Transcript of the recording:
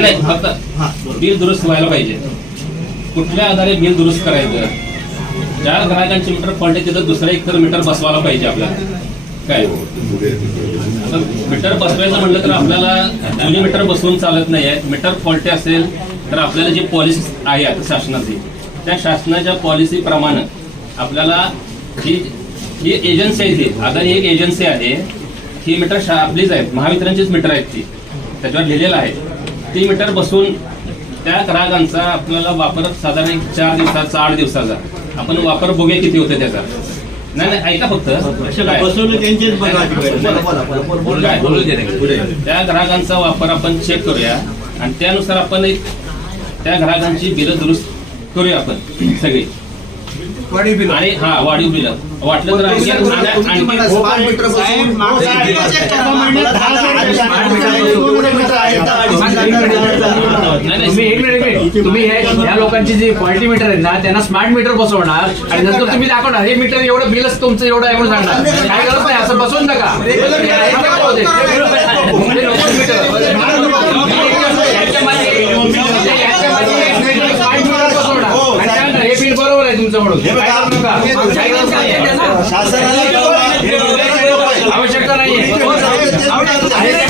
नाही फक्त बिल. दुरुस्त व्हायला पाहिजे. कुठल्या आधारे बिल दुरुस्त करायचं? ज्या ग्राहकांची मीटर पडले तिथं दुसरं एक तर मीटर बसवायला पाहिजे आपल्याला. काय? मीटर बसवायचं म्हटलं तर आपल्याला जुनी मीटर बसवून चालत नाही आहे. मीटर फॉल्टी असेल तर आपल्याला जी पॉलिसी आहे आता शासनाची त्या शासनाच्या पॉलिसीप्रमाणे आपल्याला ही ही एजन्सी आहे ती आता ही एक एजन्सी आहे ही मीटर आपलीच आहेत महावितरणचीच मीटर आहेत ती. त्याच्यावर लिहिलेलं आहे. ती मीटर बसून त्या ग्राहकांचा आपल्याला वापर साधारण एक चार दिवसाचा आठ दिवसाचा. आपण वापर बघूया किती होतं त्याचा. नाही नाही ऐका फक्त. काय? त्या ग्राहकांचा वापर आपण चेक करूया. आणि त्यानुसार आपण एक त्या ग्राहकांची बिलं दुरुस्त करूया आपण सगळी. आणि हा वाढीव बिलं. वाटलं तर आणखी एक तुम्ही या लोकांची जी क्वालिटी मीटर आहेत ना त्यांना स्मार्ट मीटर बसवणार आणि नंतर तुम्ही दाखवणार हे मीटर एवढं बिलच तुमचं एवढं आहे सांगणार काय गरज नाही असं बसवून नका आवश्यकता नाही आहे तुमचं म्हणून आवश्यकता नाही